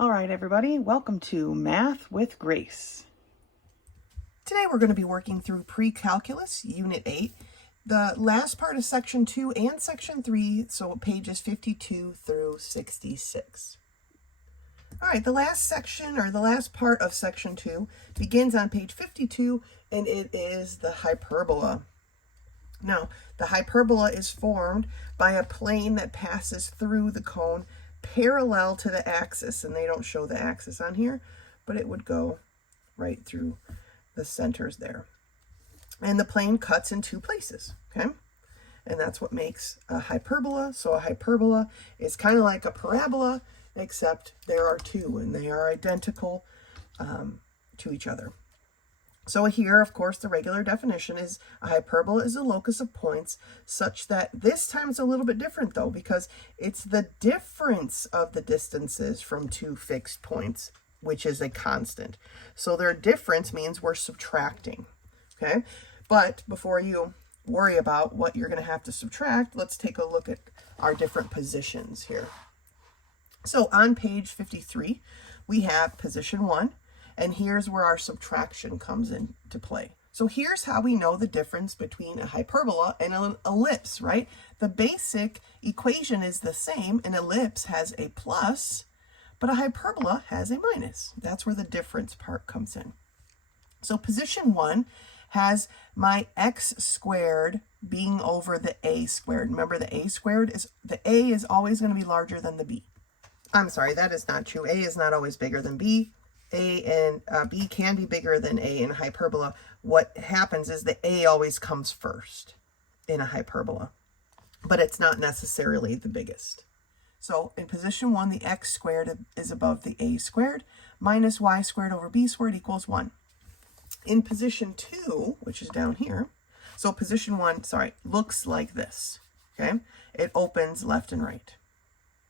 All right, everybody, welcome to Math with Grace. Today we're going to be working through Pre-Calculus, Unit 8, the last part of Section 2 and Section 3, so pages 52 through 66. All right, the last section, or the last part of Section 2, begins on page 52, and it is the hyperbola. Now, the hyperbola is formed by a plane that passes through the cone parallel to the axis, and they don't show the axis on here, but it would go right through the centers there. And the plane cuts in two places, okay? And that's what makes a hyperbola. So a hyperbola is kind of like a parabola, except there are two, and they are identical to each other. So here, of course, the regular definition is a hyperbola is a locus of points such that this time it's a little bit different, though, because it's the difference of the distances from two fixed points, which is a constant. So their difference means we're subtracting, okay? But before you worry about what you're going to have to subtract, let's take a look at our different positions here. So on page 53, we have position 1. And here's where our subtraction comes into play. So here's how we know the difference between a hyperbola and an ellipse, right? The basic equation is the same. An ellipse has a plus, but a hyperbola has a minus. That's where the difference part comes in. So position 1 has my x squared being over the a squared. Remember, the a is always going to be larger than the b. I'm sorry, that is not true. A is not always bigger than b. A and B can be bigger than A in hyperbola. What happens is the A always comes first in a hyperbola, but it's not necessarily the biggest. So in position 1, the x squared is above the A squared, minus y squared over B squared equals 1. In position 2, which is down here, so position 1, looks like this, okay? It opens left and right,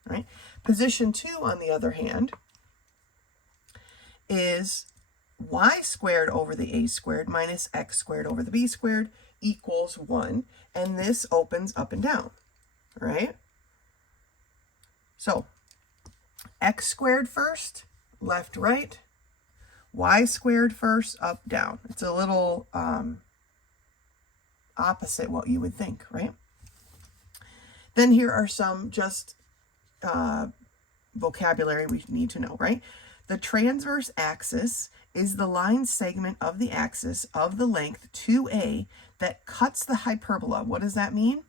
right? Position 2, on the other hand, is y squared over the a squared minus x squared over the b squared equals 1. And this opens up and down, right? So x squared first, left, right. Y squared first, up, down. It's a little opposite what you would think, right? Then here are some just vocabulary we need to know, right? The transverse axis is the line segment of the axis of the length 2a that cuts the hyperbola. What does that mean?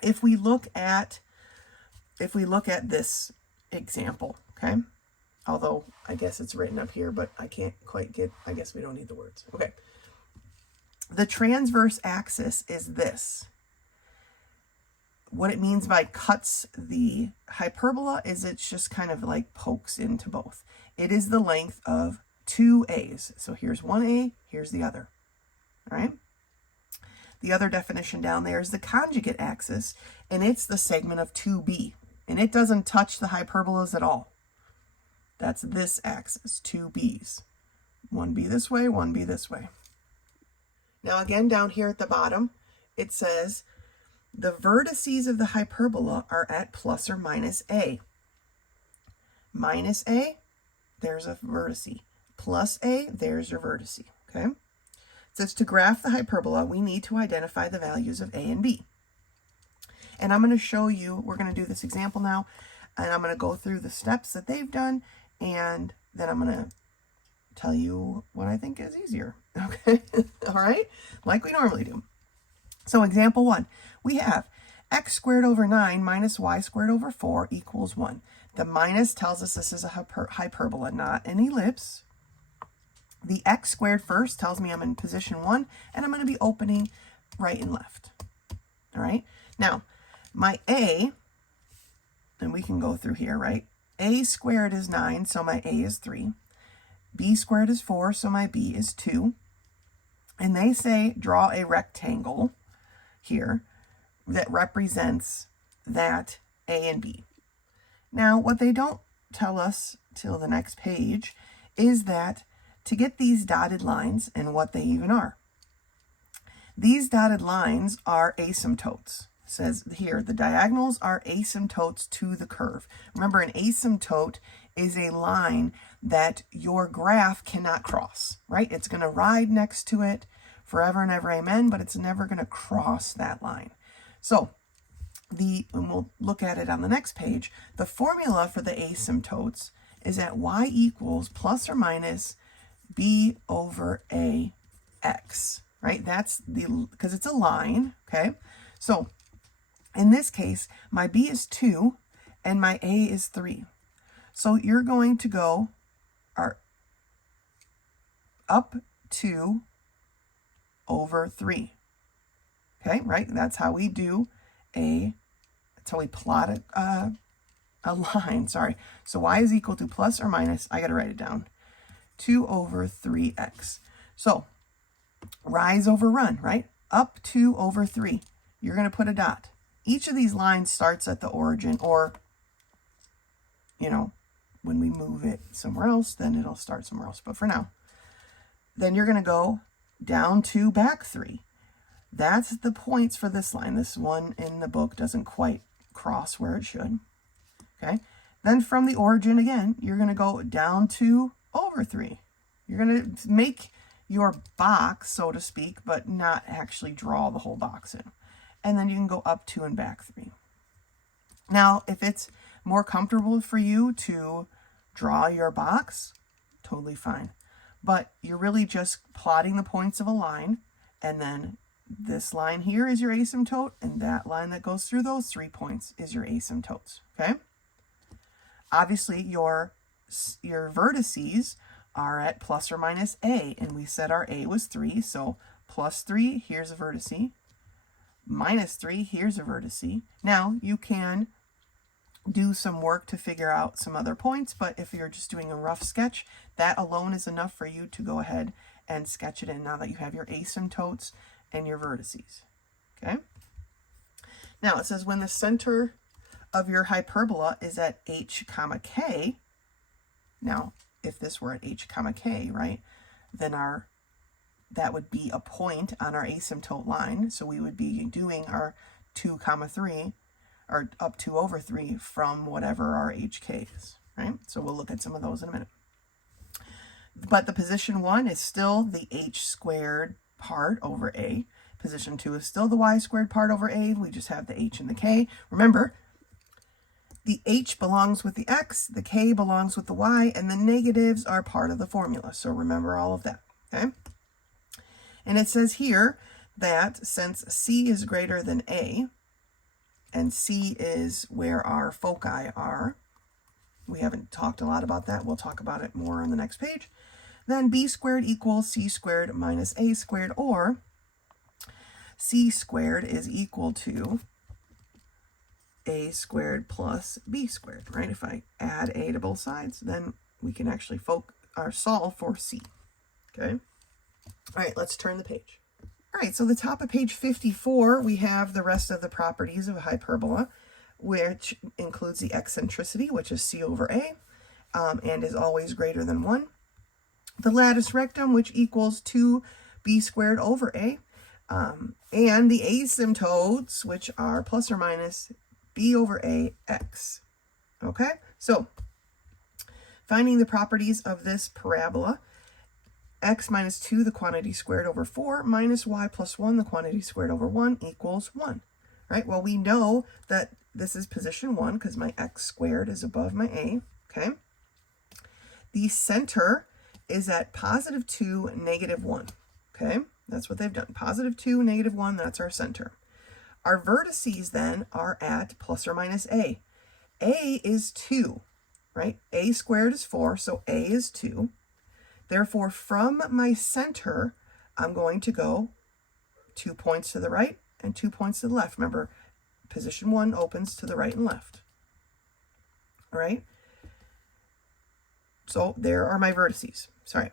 If we look at this example, okay? Although I guess it's written up here, but I can't quite get, I guess we don't need the words. Okay. The transverse axis is this. What it means by cuts the hyperbola is it's just kind of like pokes into both. It is the length of two A's. So here's one A, here's the other, all right? The other definition down there is the conjugate axis, and it's the segment of 2B, and it doesn't touch the hyperbolas at all. That's this axis, 2B's. One B this way, one B this way. Now again, down here at the bottom, it says the vertices of the hyperbola are at plus or minus A. Minus A, there's a vertice. Plus A, there's your vertice, okay? So to graph the hyperbola, we need to identify the values of A and B. And I'm going to show you, we're going to do this example now, and I'm going to go through the steps that they've done, and then I'm going to tell you what I think is easier, okay? All right? Like we normally do. So example 1, we have x squared over 9 minus y squared over 4 equals 1. The minus tells us this is a hyperbola, not an ellipse. The x squared first tells me I'm in position 1, and I'm going to be opening right and left. All right? Now, my a, and we can go through here, right? A squared is 9, so my a is 3. B squared is 4, so my b is 2. And they say draw a rectangle here that represents that A and B. Now, what they don't tell us till the next page is that to get these dotted lines and what they even are. These dotted lines are asymptotes. says here, the diagonals are asymptotes to the curve. Remember, an asymptote is a line that your graph cannot cross, right? It's going to ride next to it forever and ever, amen, but it's never going to cross that line. So, and we'll look at it on the next page, the formula for the asymptotes is that y equals plus or minus b over ax, right? That's because it's a line, okay? So, in this case, my b is 2 and my a is 3. So you're going to go up 2 over 3. Okay, right? That's how we do that's how we plot a line, sorry. So y is equal to plus or minus, I got to write it down, 2 over 3x. So rise over run, right? Up 2 over 3. You're going to put a dot. Each of these lines starts at the origin, or, you know, when we move it somewhere else, then it'll start somewhere else. But for now, then you're going to go down 2, back 3. That's the points for this line. This one in the book doesn't quite cross where it should. Okay. Then from the origin again, you're going to go down 2 over 3. You're going to make your box, so to speak, but not actually draw the whole box in. And then you can go up 2 and back 3. Now, if it's more comfortable for you to draw your box, totally fine. But you're really just plotting the points of a line, and then this line here is your asymptote, and that line that goes through those 3 points is your asymptotes, okay? Obviously, your vertices are at plus or minus a, and we said our a was 3, so plus 3, here's a vertice, minus 3, here's a vertice. Now, you can do some work to figure out some other points, but if you're just doing a rough sketch, that alone is enough for you to go ahead and sketch it in now that you have your asymptotes and your vertices, okay? Now, it says when the center of your hyperbola is at h comma k, now, if this were at h comma k, right, then that would be a point on our asymptote line, so we would be doing our 2 comma 3, or up 2 over 3 from whatever our hk is, right? So we'll look at some of those in a minute. But the position 1 is still the h squared part over a. Position 2 is still the y squared part over a. We just have the h and the k. Remember, the h belongs with the x, the k belongs with the y, and the negatives are part of the formula. So remember all of that, okay? And it says here that since c is greater than a, and C is where our foci are, we haven't talked a lot about that. We'll talk about it more on the next page. Then b squared equals c squared minus a squared, or c squared is equal to a squared plus b squared, right? If I add a to both sides, then we can actually solve for c, okay? All right, let's turn the page. All right, so the top of page 54, we have the rest of the properties of a hyperbola, which includes the eccentricity, which is c over a, and is always greater than 1. The lattice rectum, which equals 2b squared over a, and the asymptotes, which are plus or minus b over a x. Okay, so finding the properties of this parabola, x minus 2, the quantity squared over 4, minus y plus 1, the quantity squared over 1, equals 1. Right? Well, we know that this is position 1 because my x squared is above my a. Okay? The center is at positive 2, negative 1. Okay? That's what they've done. Positive 2, negative 1, that's our center. Our vertices then are at plus or minus a. A is 2, right? A squared is 4, so a is 2. Therefore, from my center, I'm going to go 2 points to the right and 2 points to the left. Remember, position 1 opens to the right and left. All right? So there are my vertices. Sorry.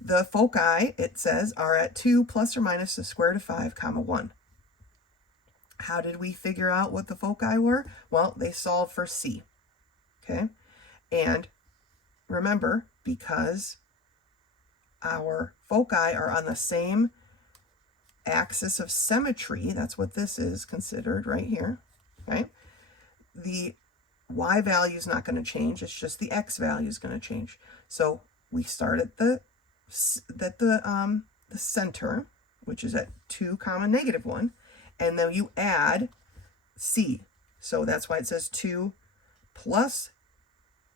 The foci, it says, are at 2 plus or minus the square root of 5, comma 1. How did we figure out what the foci were? Well, they solved for c. Okay? And remember, because our foci are on the same axis of symmetry, that's what this is considered right here, okay? The y value is not going to change. It's just the x value is going to change. So we start at the center, which is at 2, -1, and then you add c. So that's why it says 2 plus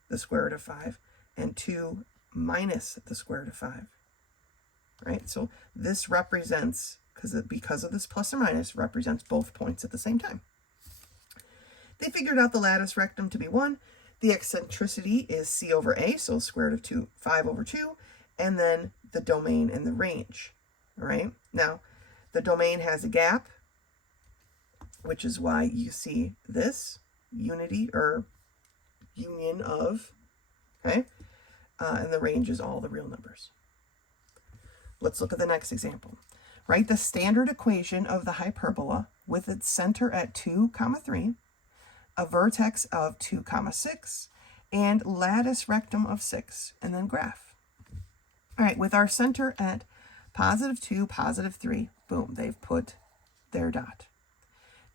the square root of 5 and 2 minus the square root of 5. Right? So this represents, because of this plus or minus, represents both points at the same time. They figured out the lattice rectum to be 1. The eccentricity is c over a, so square root of 5 over 2, and then the domain and the range. All right? Now, the domain has a gap, which is why you see this unity or union of, okay? And the range is all the real numbers. Let's look at the next example. Write the standard equation of the hyperbola with its center at 2, 3, a vertex of 2, 6, and lattice rectum of 6, and then graph. All right, with our center at +2, +3, boom, they've put their dot.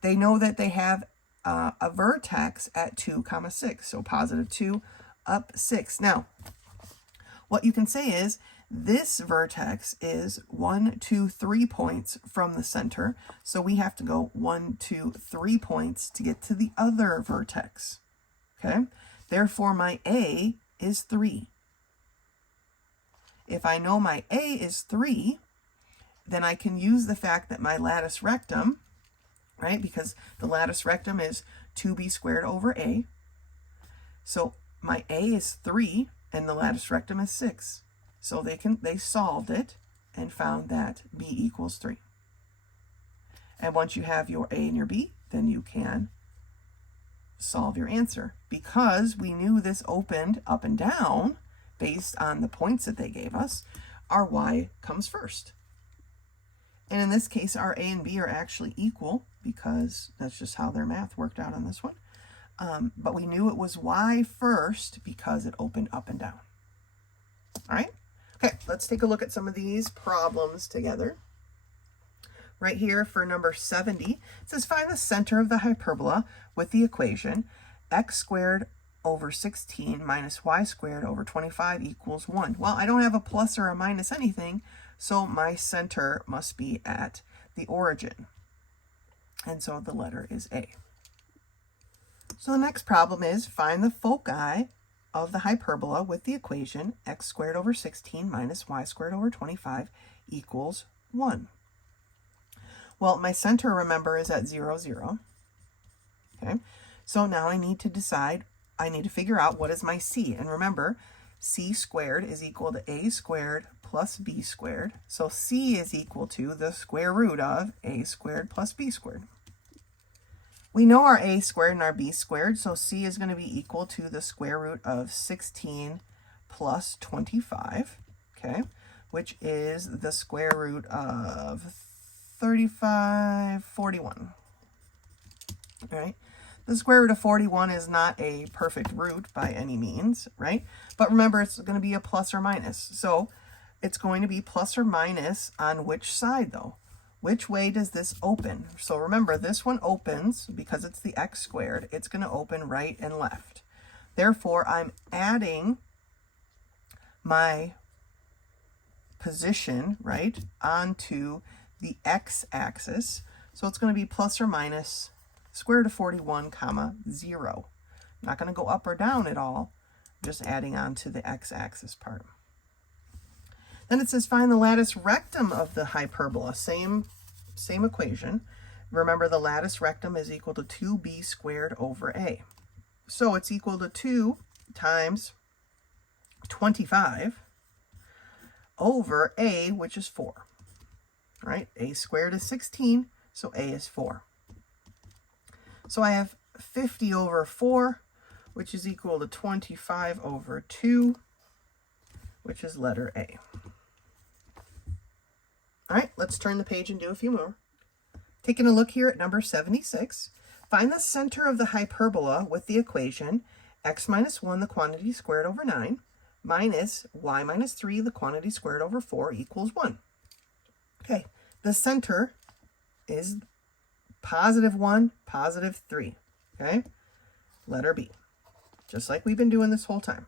They know that they have a vertex at 2, 6, so +2 up 6. Now, what you can say is this vertex is 1, 2, 3 points from the center, so we have to go 1, 2, 3 points to get to the other vertex. Okay? Therefore, my A is 3. If I know my A is 3, then I can use the fact that my lattice rectum, right, because the lattice rectum is 2b squared over a. So my a is 3 and the lattice rectum is 6. So they solved it and found that b equals 3. And once you have your a and your b, then you can solve your answer. Because we knew this opened up and down based on the points that they gave us, our y comes first. And in this case, our a and b are actually equal because that's just how their math worked out on this one. But we knew it was y first because it opened up and down. All right? Okay, let's take a look at some of these problems together. Right here for number 70, it says find the center of the hyperbola with the equation x squared over 16 minus y squared over 25 equals 1. Well, I don't have a plus or a minus anything, so my center must be at the origin. And so the letter is A. So the next problem is find the foci of the hyperbola with the equation x squared over 16 minus y squared over 25 equals 1. Well, my center, remember, is at 0, 0. Okay, so now I need to figure out what is my c. And remember, c squared is equal to a squared plus b squared. So c is equal to the square root of a squared plus b squared. We know our a squared and our b squared, so c is going to be equal to the square root of 16 plus 25, okay, which is the square root of 35, 41. All right. The square root of 41 is not a perfect root by any means, right? But remember, it's going to be a plus or minus. So it's going to be plus or minus on which side, though? Which way does this open? So remember, this one opens, because it's the x squared, it's going to open right and left. Therefore, I'm adding my position, right, onto the x-axis. So it's going to be plus or minus square root of 41, comma, 0. I'm not going to go up or down at all, just adding on to the x-axis part. Then it says find the lattice rectum of the hyperbola. Same equation. Remember, the lattice rectum is equal to 2b squared over a. So it's equal to 2 times 25 over a, which is 4. Right? A squared is 16, so a is 4. So I have 50 over 4, which is equal to 25 over 2, which is letter A. All right, let's turn the page and do a few more. Taking a look here at number 76, find the center of the hyperbola with the equation x minus 1, the quantity squared over 9, minus y minus 3, the quantity squared over 4 equals 1. Okay, the center is +1, +3, okay? Letter B, just like we've been doing this whole time.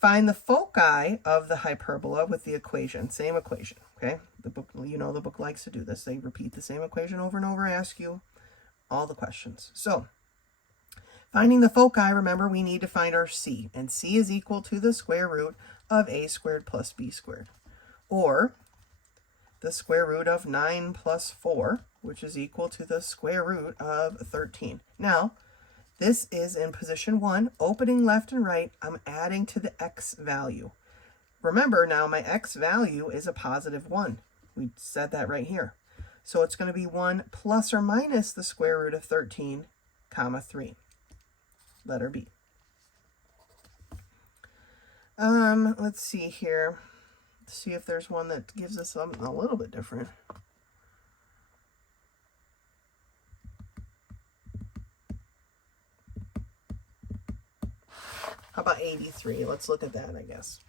Find the foci of the hyperbola with the equation, same equation, okay? The book, you know, the book likes to do this. They repeat the same equation over and over, ask you all the questions. So, finding the foci, remember, we need to find our c, and c is equal to the square root of a squared plus b squared, or the square root of 9 plus 4, which is equal to the square root of 13. Now, this is in position 1, opening left and right. I'm adding to the x value. Remember, now my x value is a +1. We said that right here. So it's going to be 1 plus or minus the square root of 13, comma 3. Letter B. Let's see here. Let's see if there's one that gives us something a little bit different. How about 83? Let's look at that, I guess.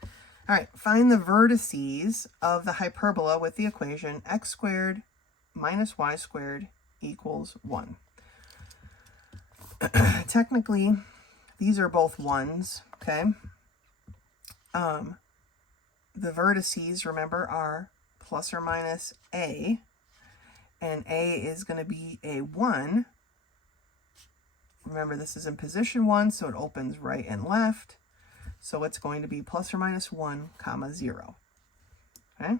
All right, find the vertices of the hyperbola with the equation x squared minus y squared equals 1. Technically, these are both 1s, okay? The vertices, remember, are plus or minus a, and a is going to be a 1. Remember, this is in position 1, so it opens right and left. So it's going to be plus or minus 1, comma 0. Okay?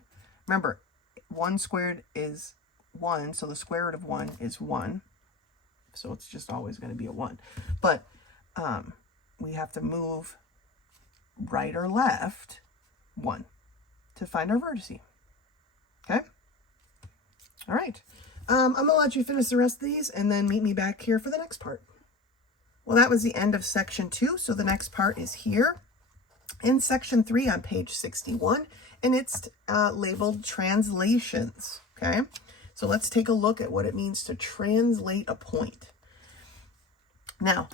Remember, 1 squared is 1, so the square root of 1 is 1. So it's just always going to be a 1. But we have to move right or left 1 to find our vertice. Okay? All right. I'm going to let you finish the rest of these and then meet me back here for the next part. Well, that was the end of section 2, so the next part is here in section 3 on page 61, and it's labeled translations, okay? So let's take a look at what it means to translate a point. Now,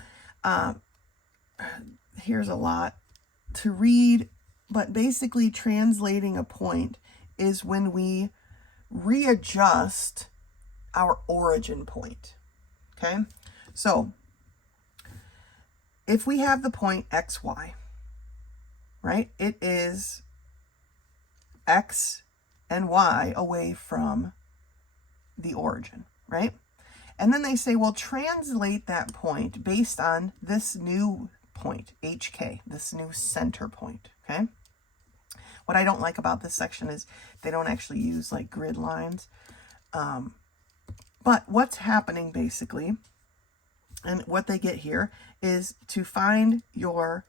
here's a lot to read, but basically translating a point is when we readjust our origin point, okay? So, if we have the point xy, right, it is x and y away from the origin, right? And then they say, well, translate that point based on this new point, hk, this new center point, okay? What I don't like about this section is they don't actually use like grid lines. But what's happening basically, and what they get here is to find your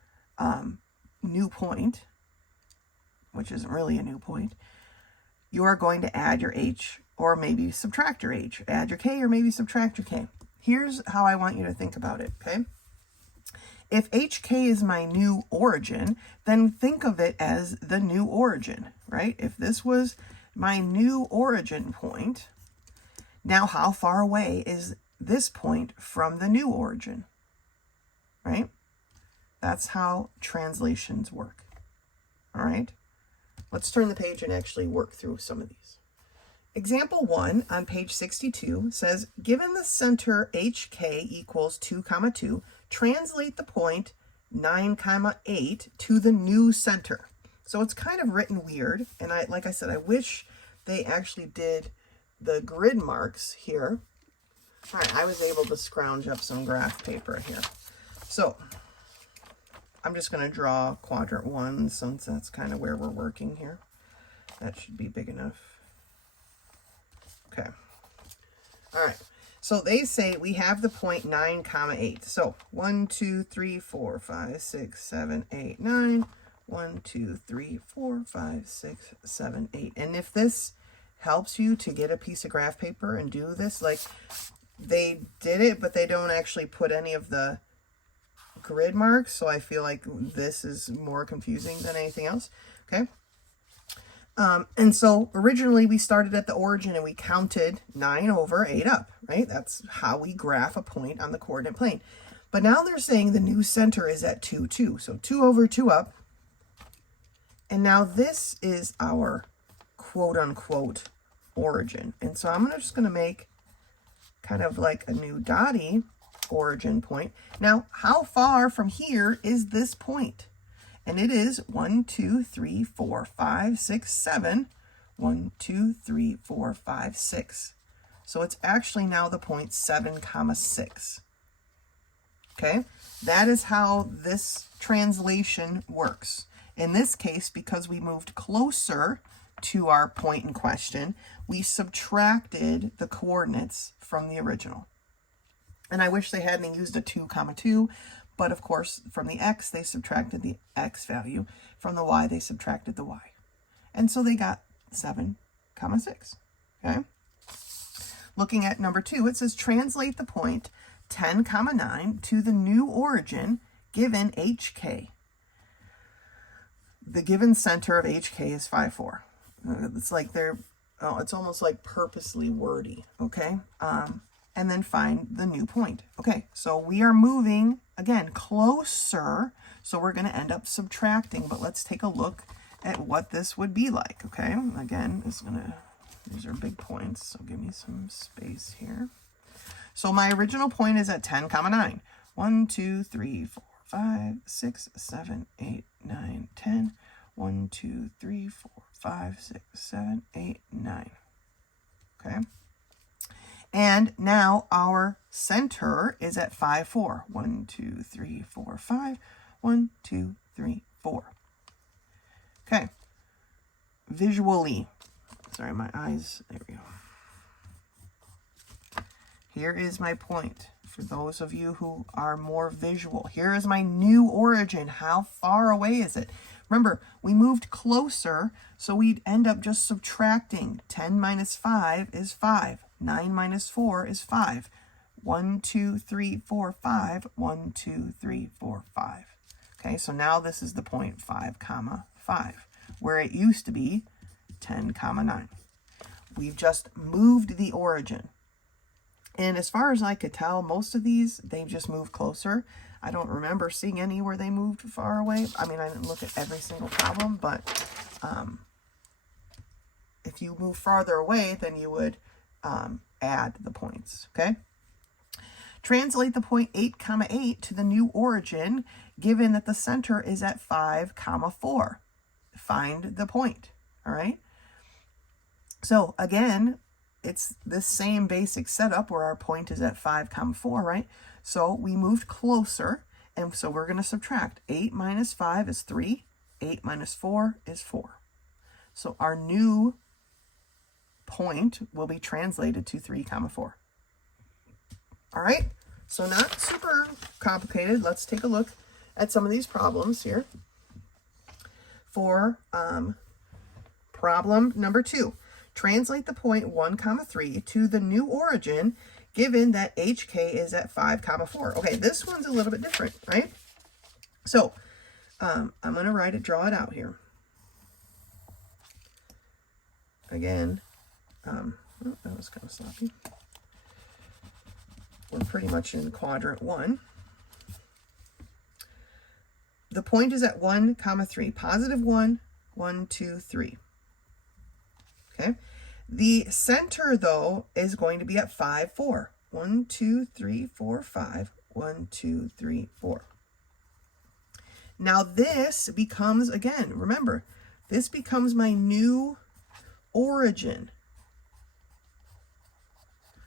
new point, which isn't really a new point, you are going to add your h or maybe subtract your h, add your k or maybe subtract your k. Here's how I want you to think about it, okay? If hk is my new origin, then think of it as the new origin, right? If this was my new origin point, now how far away is this point from the new origin, right? That's how translations work, all right? Let's turn the page and actually work through some of these. Example 1 on page 62 says, given the center hk equals 2, 2, translate the point 9, 8 to the new center. So it's kind of written weird, and like I said, I wish they actually did the grid marks here. All right, I was able to scrounge up some graph paper here. So I'm just going to draw quadrant 1 since that's kind of where we're working here. That should be big enough. Okay. All right. So they say we have the point 9, 8. So 1, 2, 3, 4, 5, 6, 7, 8, 9. 1, 2, 3, 4, 5, 6, 7, 8. And if this helps you to get a piece of graph paper and do this, like they did it, but they don't actually put any of the grid marks. So I feel like this is more confusing than anything else. Okay. And so originally we started at the origin and we counted 9 over 8 up, right? That's how we graph a point on the coordinate plane. But now they're saying the new center is at 2, 2. So 2 over 2 up. And now this is our quote unquote origin. And so I'm just going to make kind of like a new dotty origin point. Now, how far from here is this point? And it is 1, 2, 3, 4, 5, 6, 7. 1, 2, 3, 4, 5, 6. So it's actually now the point 7, 6. Okay, that is how this translation works. In this case, because we moved closer to our point in question, we subtracted the coordinates from the original. And I wish they hadn't used a 2, 2, but of course, from the x, they subtracted the x value. From the y, they subtracted the y. And so they got 7, 6, okay? Looking at number 2, it says translate the point 10, 9 to the new origin given HK. The given center of HK is 5, 4. It's like it's almost like purposely wordy, okay? And then find the new point. Okay, so we are moving, again, closer, so we're going to end up subtracting, but let's take a look at what this would be like, okay? Again, these are big points, so give me some space here. So my original point is at 10, 9. 1, 2, 3, 4, 5, 6, 7, 8, 9, 10. 1, 2, 3, 4, 5, 6, 7, 8, 9. Okay. And now our center is at 5, 4. 1, 2, 3, 4, 5. 1, 2, 3, 4. Okay. Visually. Sorry, my eyes. There we go. Here is my point. For those of you who are more visual, here is my new origin. How far away is it? Remember, we moved closer, so we'd end up just subtracting. 10 minus 5 is 5. 9 minus 4 is 5. 1, 2, 3, 4, 5. 1, 2, 3, 4, 5. Okay, so now this is the point 5, 5, where it used to be 10, 9. We've just moved the origin. And as far as I could tell, most of these, they've just moved closer. I don't remember seeing any where they moved far away. I mean, I didn't look at every single problem, but if you move farther away, then you would add the points, okay? Translate the point 8, 8 to the new origin, given that the center is at 5, 4. Find the point, all right? So again, it's this same basic setup where our point is at 5, 4, right? So we moved closer, and so we're going to subtract. 8 minus 5 is 3. 8 minus 4 is 4. So our new point will be translated to 3, 4. All right, so not super complicated. Let's take a look at some of these problems here. For problem number 2. Translate the point 1, 3 to the new origin, given that HK is at 5, 4. Okay, this one's a little bit different, right? So I'm going to draw it out here. Again, oh, that was kind of sloppy. We're pretty much in quadrant 1. The point is at 1, 3. Positive 1, 1, 2, 3. Okay. The center, though, is going to be at 5, 4. 1, 2, 3, 4, 5. 1, 2, 3, 4. Now this becomes, again, remember, this becomes my new origin.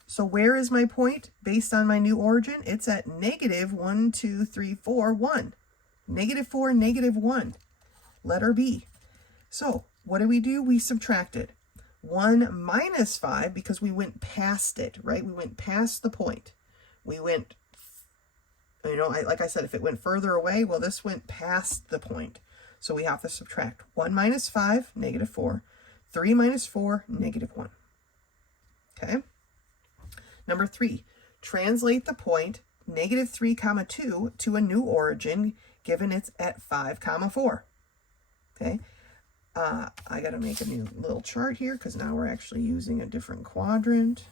So where is my point based on my new origin? It's at negative 1, 2, 3, 4, 1. Negative 4, negative 1. Letter B. So what do? We subtracted. 1 minus 5, because we went past it, right? We went past the point. We went, like I said, if it went further away, well, this went past the point. So we have to subtract. 1 minus 5, negative 4. 3 minus 4, negative 1. Okay? Number 3, translate the point negative 3, 2 to a new origin, given it's at 5, 4. Okay? I got to make a new little chart here because now we're actually using a different quadrant.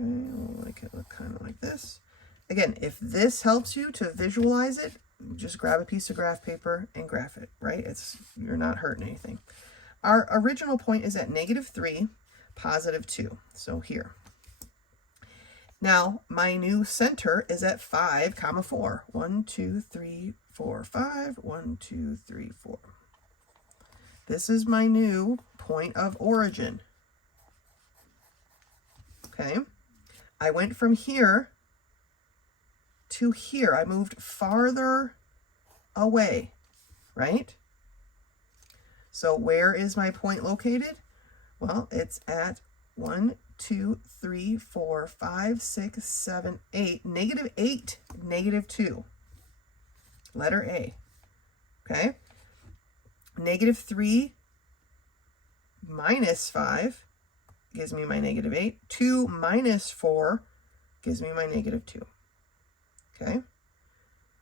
Okay, I'll make it look kind of like this. Again, if this helps you to visualize it, just grab a piece of graph paper and graph it, right? You're not hurting anything. Our original point is at -3, +2. So here. Now, my new center is at 5, 4. 1, 2, 3, 4, 5. 1, 2, 3, 4. This is my new point of origin. Okay. I went from here to here. I moved farther away, right? So where is my point located? Well, it's at 1, 2, 3, 4, 5, 6, 7, 8. -8, -2. Letter A. Okay. -3 minus 5 gives me my -8. 2 minus 4 gives me my -2. Okay.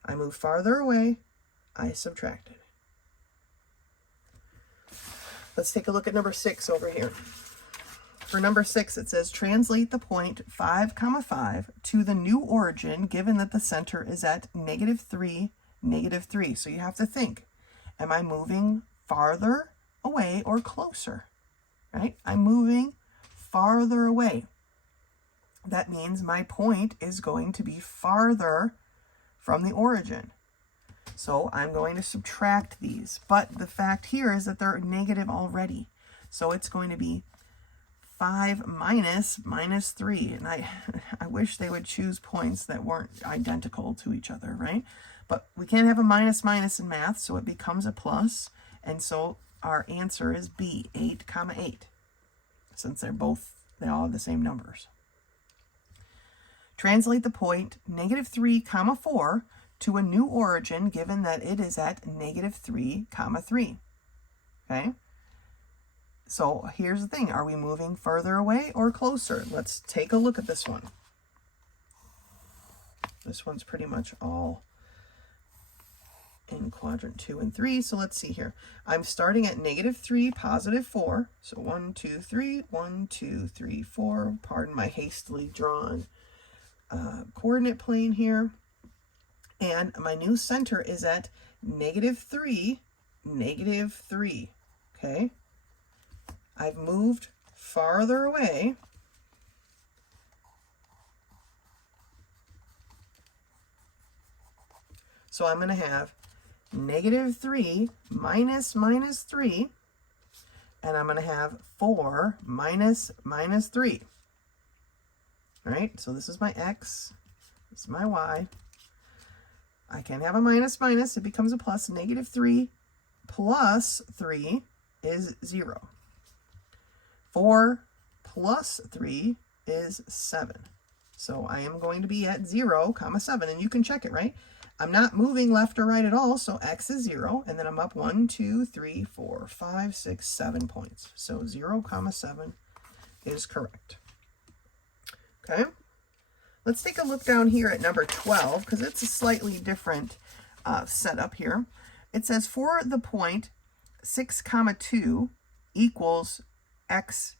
I move farther away. I subtracted. Let's take a look at number 6 over here. For number 6, it says, translate the point 5, 5 to the new origin, given that the center is at -3, -3. So you have to think, am I moving farther away or closer? Right? I'm moving farther away. That means my point is going to be farther from the origin. So I'm going to subtract these. But the fact here is that they're negative already. So it's going to be 5 minus -3. And I wish they would choose points that weren't identical to each other, right? But we can't have a minus in math, so it becomes a plus. And so our answer is B, 8, 8, since they all have the same numbers. Translate the point -3, 4 to a new origin, given that it is at -3, 3. Okay? So here's the thing. Are we moving further away or closer? Let's take a look at this one. This one's pretty much all in quadrant 2 and 3. So let's see here. I'm starting at -3, +4. So 1, 2, 3, 1, 2, 3, 4. Pardon my hastily drawn coordinate plane here. And my new center is at -3, -3. Okay. I've moved farther away. So I'm going to have -3 minus -3, and I'm going to have 4 minus -3. All right, so this is my x, this is my y. I can have a minus, it becomes a plus. -3 plus 3 is 0. 4 plus 3 is 7. So I am going to be at 0, 7, and you can check it, right? I'm not moving left or right at all, so x is 0, and then I'm up 1, 2, 3, 4, 5, 6, 7 points. So 0, 7 is correct. Okay, let's take a look down here at number 12, because it's a slightly different setup here. It says, for the point 6, 2 equals x,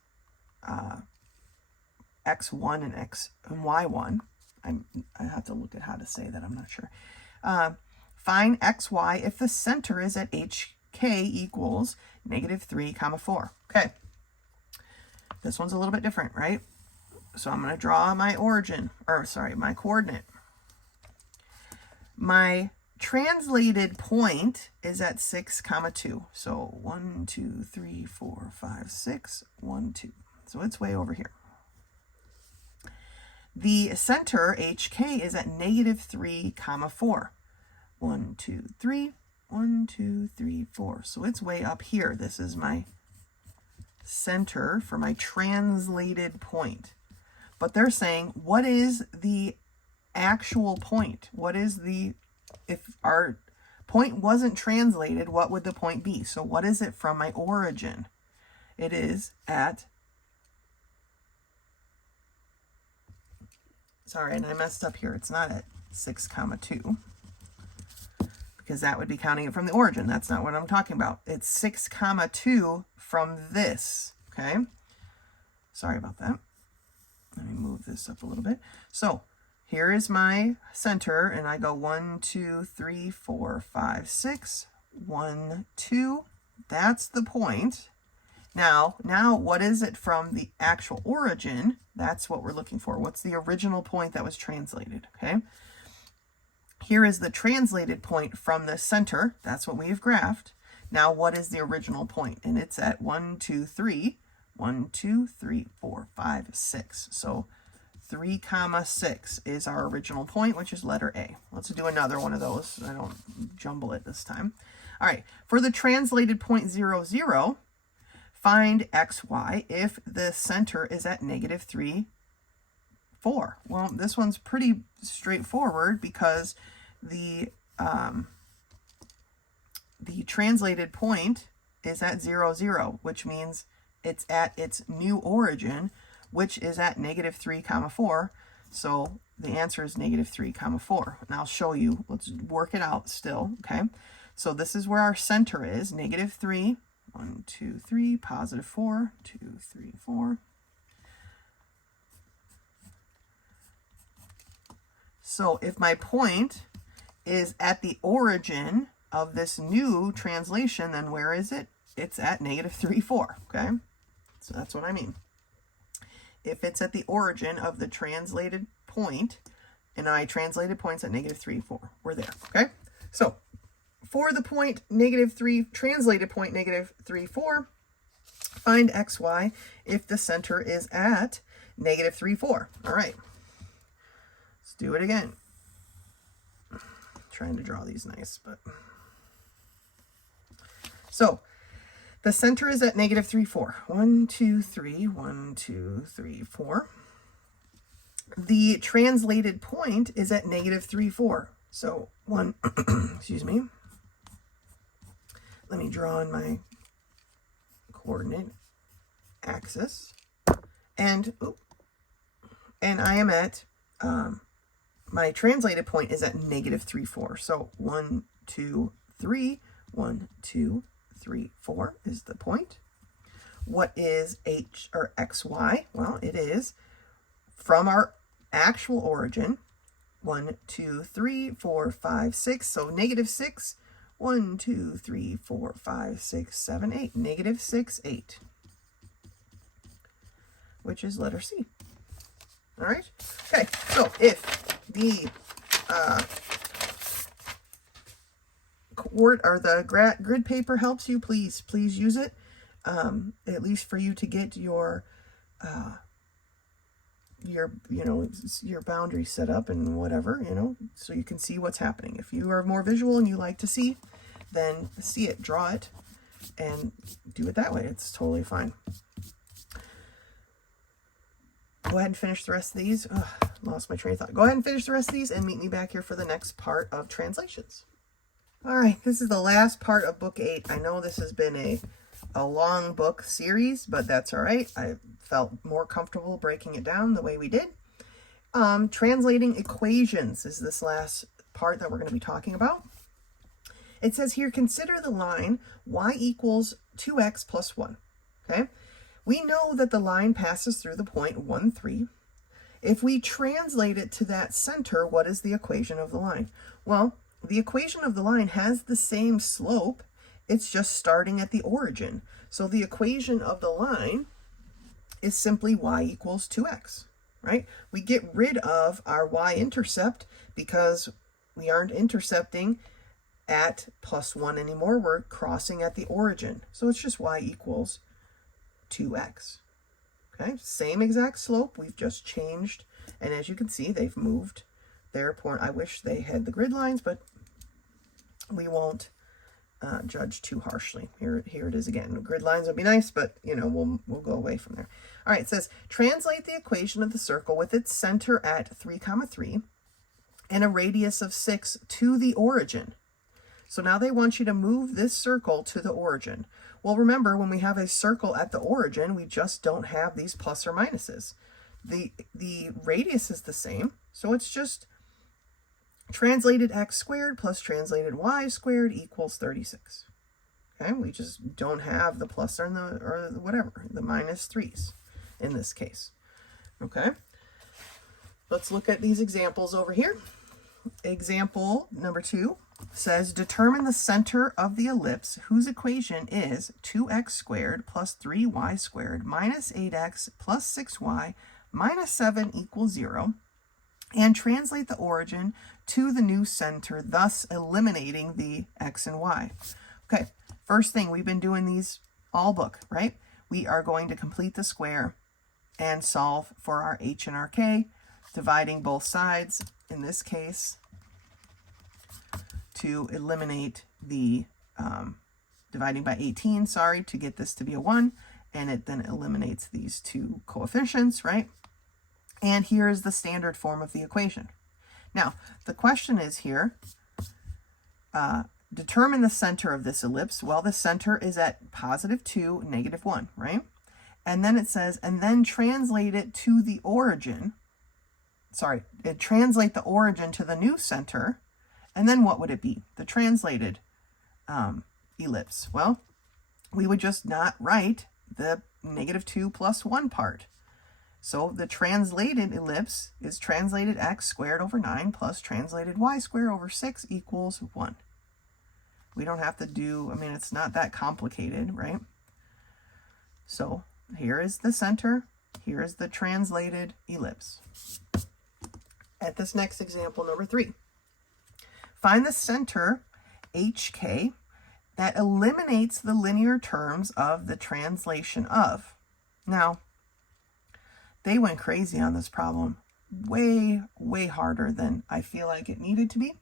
x1 and y1. I have to look at how to say that, I'm not sure. Find xy if the center is at hk equals -3, 4. Okay, this one's a little bit different, right? So I'm going to draw my origin, or sorry, my coordinate. My translated point is at 6, 2. So 1, 2, 3, 4, 5, 6, 1, 2. So it's way over here. The center, HK, is at -3, 4. 1, 2, 3, 1, 2, 3, 4. So it's way up here. This is my center for my translated point. But they're saying, what is the actual point? What is the, if our point wasn't translated, what would the point be? So what is it from my origin? It is at, sorry, and I messed up here. It's not at 6, 2, because that would be counting it from the origin. That's not what I'm talking about. It's 6, 2 from this, okay? Sorry about that. Let me move this up a little bit. So here is my center, and I go 1, 2, 3, 4, 5, 6, 1, 2. That's the point. Now, what is it from the actual origin? That's what we're looking for. What's the original point that was translated, okay? Here is the translated point from the center. That's what we've graphed. Now, what is the original point? And it's at 1, 2, 3. 1, 2, 3, 4, 5, 6. So 3, 6 is our original point, which is letter A. Let's do another one of those. I don't jumble it this time. All right, for the translated point 0, 0, find xy if the center is at -3, 4. Well, this one's pretty straightforward because the translated point is at 0, 0, which means it's at its new origin, which is at -3, 4. So the answer is -3, 4. And I'll show you. Let's work it out still, okay? So this is where our center is, -3, 1, 2, 3, +4, 2, 3, 4. So if my point is at the origin of this new translation, then where is it? It's at -3, 4, okay? So that's what I mean. If it's at the origin of the translated point, and I translated points at -3, 4, we're there, okay? So for the point -3, translated point -3, 4, find xy if the center is at -3, 4. All right, let's do it again. Trying to draw these nice, but so the center is at -3, 4. 1, 2, 3, 1, 2, 3, 4. The translated point is at -3, 4. So excuse me. Let me draw in my coordinate axis, and I am at my translated point is at -3, 4. So 1, 2, 3, 1, 2, 3, 4 is the point. What is xy? Well, it is from our actual origin, 1, 2, 3, 4, 5, 6. So -6, 1, 2, 3, 4, 5, 6, 7, 8. -6, 8, which is letter C. All right. Okay. So if the grid paper helps you, please use it, at least for you to get your boundary set up and whatever, so you can see what's happening. If you are more visual and you like to see, then see it, draw it, and do it that way. It's totally fine. Go ahead and finish the rest of these. Lost my train of thought. Go ahead and finish the rest of these and meet me back here for the next part of translations. All right, this is the last part of book 8. I know this has been a long book series, but that's all right. I felt more comfortable breaking it down the way we did. Translating equations is this last part that we're going to be talking about. It says here, consider the line y equals 2x plus 1. Okay, we know that the line passes through the point 1, 3. If we translate it to that center, what is the equation of the line? Well, the equation of the line has the same slope. It's just starting at the origin. So the equation of the line is simply y equals 2x, right? We get rid of our y-intercept because we aren't intercepting at plus 1 anymore. We're crossing at the origin. So it's just y equals 2x. Okay, same exact slope. We've just changed. And as you can see, they've moved their point. I wish they had the grid lines, but we won't judge too harshly. Here it is again. Grid lines would be nice, but we'll go away from there. All right, it says translate the equation of the circle with its center at 3, 3 and a radius of 6 to the origin. So now they want you to move this circle to the origin. Well, remember, when we have a circle at the origin, we just don't have these plus or minuses. The radius is the same, so it's just translated x squared plus translated y squared equals 36. Okay, we just don't have the plus or the whatever, the minus 3's in this case. Okay, let's look at these examples over here. example number 2 says, determine the center of the ellipse whose equation is 2x squared plus 3y squared minus 8x plus 6y minus 7 equals 0, and translate the origin to the new center, thus eliminating the x and y. Okay, first thing, we've been doing these all book, right? We are going to complete the square and solve for our h and our k, dividing both sides, in this case, to eliminate the, dividing by 18, sorry, to get this to be a 1, and it then eliminates these two coefficients, right? And here is the standard form of the equation. Now, the question is here, determine the center of this ellipse. Well, the center is at positive 2, negative 1, right? And then it says, and then translate it to the origin. Sorry, translate the origin to the new center. And then what would it be? The translated ellipse. Well, we would just not write the negative 2 plus 1 part. So the translated ellipse is translated x squared over 9 plus translated y squared over 6 equals 1. We don't have to do, I mean, it's not that complicated, right? So here is the center, here is the translated ellipse. At this next example, number 3. Find the center, HK, that eliminates the linear terms of the translation of. Now, they went crazy on this problem. Way, way harder than I feel like it needed to be.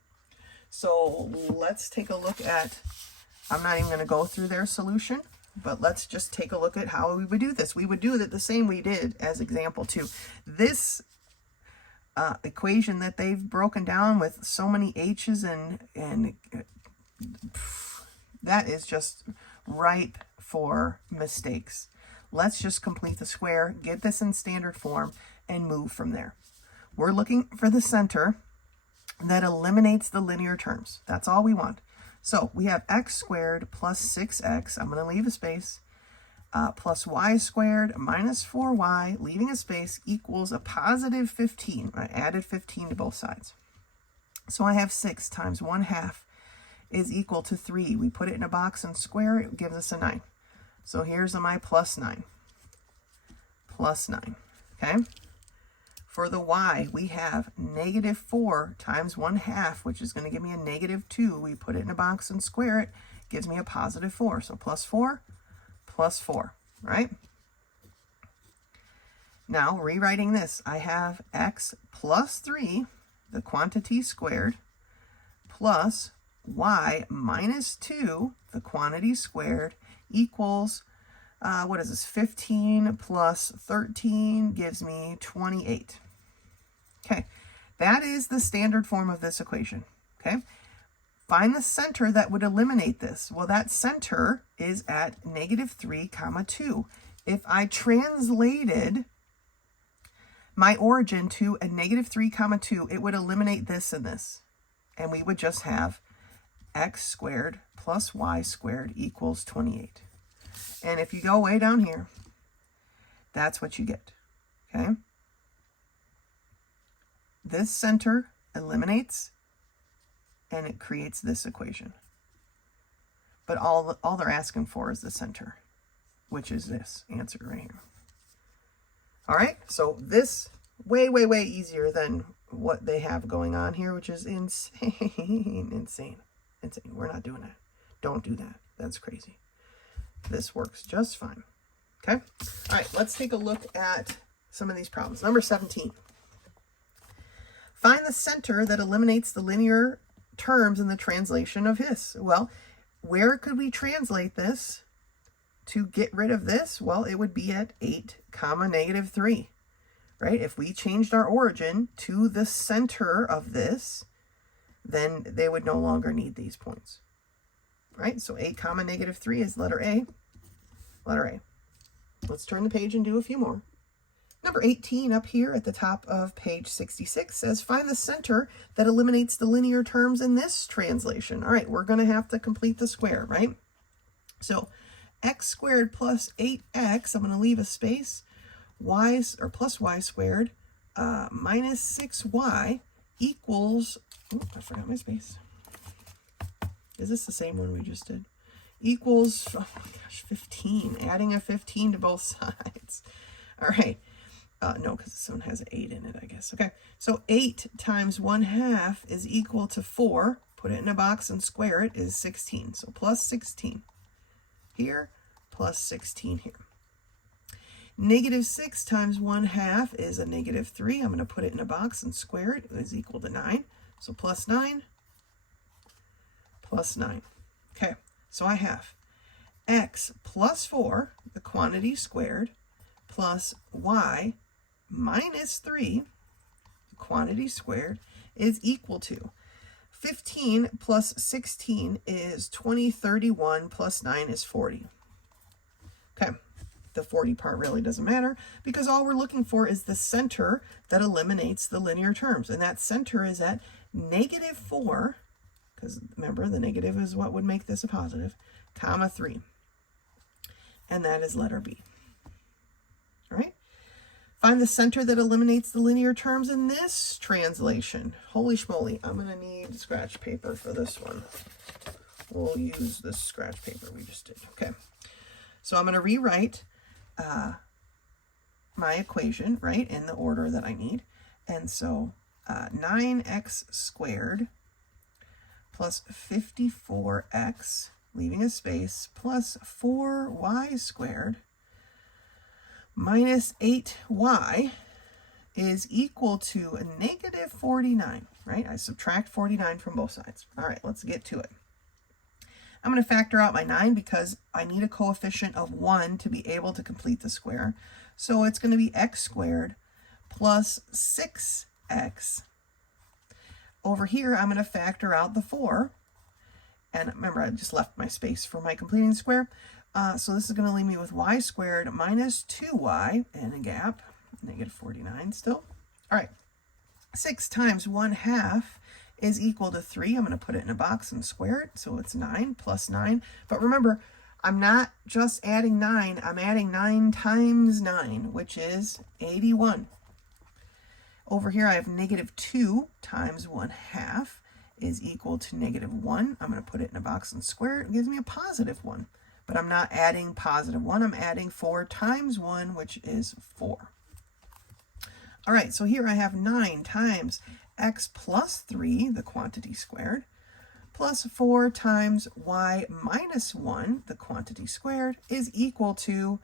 So let's take a look at, I'm not even going to go through their solution, but let's just take a look at how we would do this. We would do it the same we did as example 2. This equation that they've broken down with so many h's and that is just ripe for mistakes. Let's just complete the square, get this in standard form, and move from there. We're looking for the center that eliminates the linear terms. That's all we want. So we have x squared plus 6x, I'm going to leave a space, plus y squared minus 4y, leaving a space, equals a positive 15. I added 15 to both sides. So I have 6 times 1/2 is equal to 3. We put it in a box and square it, gives us a 9. So here's my plus 9. Plus 9, okay? For the y, we have negative 4 times 1/2, which is going to give me a negative 2. We put it in a box and square it, gives me a positive 4. So plus 4, right? Now, rewriting this, I have x plus 3, the quantity squared, plus y minus 2, the quantity squared, equals, what is this, 15 plus 13 gives me 28. Okay, that is the standard form of this equation, okay? Find the center that would eliminate this. Well, that center is at negative 3, 2. If I translated my origin to a negative 3, 2, it would eliminate this and this. And we would just have x squared plus y squared equals 28. And if you go way down here, that's what you get, okay? This center eliminates, and it creates this equation. But all they're asking for is the center, which is this answer right here. All right, so this way, way, way easier than what they have going on here, which is insane, insane. We're not doing that. Don't do that. That's crazy. This works just fine. Okay? All right, let's take a look at some of these problems. Number 17. Find the center that eliminates the linear terms in the translation of this. Well, where could we translate this to get rid of this? Well, it would be at 8, negative 3, right? If we changed our origin to the center of this, then they would no longer need these points, right? So 8, negative 3 is letter A. Letter A. Let's turn the page and do a few more. Number 18 up here at the top of page 66 says, find the center that eliminates the linear terms in this translation. All right, we're going to have to complete the square, right? So x squared plus 8x, I'm going to leave a space, y, or plus y squared, minus 6y equals Oop, I forgot my space. Is this the same one we just did? Equals, oh my gosh, 15. Adding a 15 to both sides. All right. No, because this one has an 8 in it, I guess. Okay, so 8 times 1/2 is equal to 4. Put it in a box and square it is 16. So plus 16 here, plus 16 here. -6 times 1/2 is a -3. I'm going to put it in a box and square it is equal to 9. So plus 9, plus 9. Okay, so I have x plus 4, the quantity squared, plus y minus 3, the quantity squared, is equal to 15 plus 16 is 20, 31 plus 9 is 40. Okay, the 40 part really doesn't matter because all we're looking for is the center that eliminates the linear terms. And that center is at -4, because remember the negative is what would make this a positive, comma 3. And that is letter B. All right. Find the center that eliminates the linear terms in this translation. Holy schmoly, I'm going to need scratch paper for this one. We'll use this scratch paper we just did. Okay, so I'm going to rewrite my equation, right, in the order that I need. And so 9x squared plus 54x, leaving a space, plus 4y squared minus 8y is equal to a -49, right? I subtract 49 from both sides. All right, let's get to it. I'm going to factor out my 9 because I need a coefficient of 1 to be able to complete the square. So it's going to be x squared plus 6x. Over here, I'm going to factor out the 4. And remember, I just left my space for my completing the square. So this is going to leave me with y squared minus 2y and a gap, -49 still. All right, 6 times 1/2 is equal to 3. I'm going to put it in a box and square it, so it's 9 plus 9. But remember, I'm not just adding 9, I'm adding 9 times 9, which is 81. Over here, I have -2 times 1/2 is equal to -1. I'm going to put it in a box and square it. It gives me a +1. But I'm not adding +1, I'm adding 4 times 1, which is 4. All right, so here I have 9 times x plus 3, the quantity squared, plus 4 times y minus 1, the quantity squared, is equal to,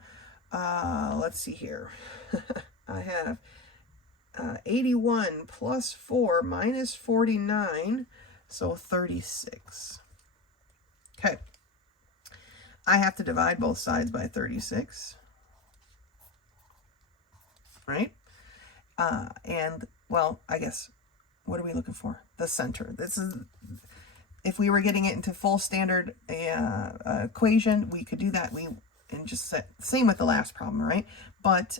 let's see here, I have 81 plus 4 minus 49, so 36. Okay. I have to divide both sides by 36, right? And, well, I guess, what are we looking for? The center. This is, if we were getting it into full standard equation, we could do that. And just set, same with the last problem, right? But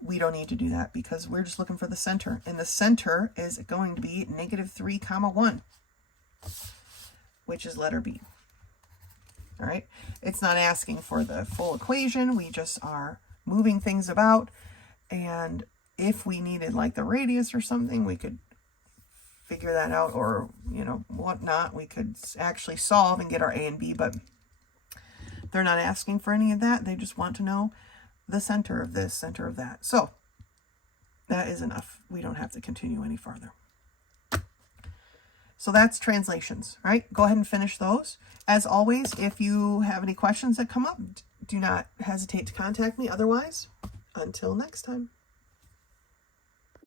we don't need to do that because we're just looking for the center. And the center is going to be -3, 1, which is letter B. All right, it's not asking for the full equation. We just are moving things about. And if we needed like the radius or something, we could figure that out, or, you know, whatnot. We could actually solve and get our A and B, but they're not asking for any of that. They just want to know the center of this, center of that. So that is enough. We don't have to continue any farther. So that's translations, right? Go ahead and finish those. As always, if you have any questions that come up, do not hesitate to contact me. Otherwise, until next time.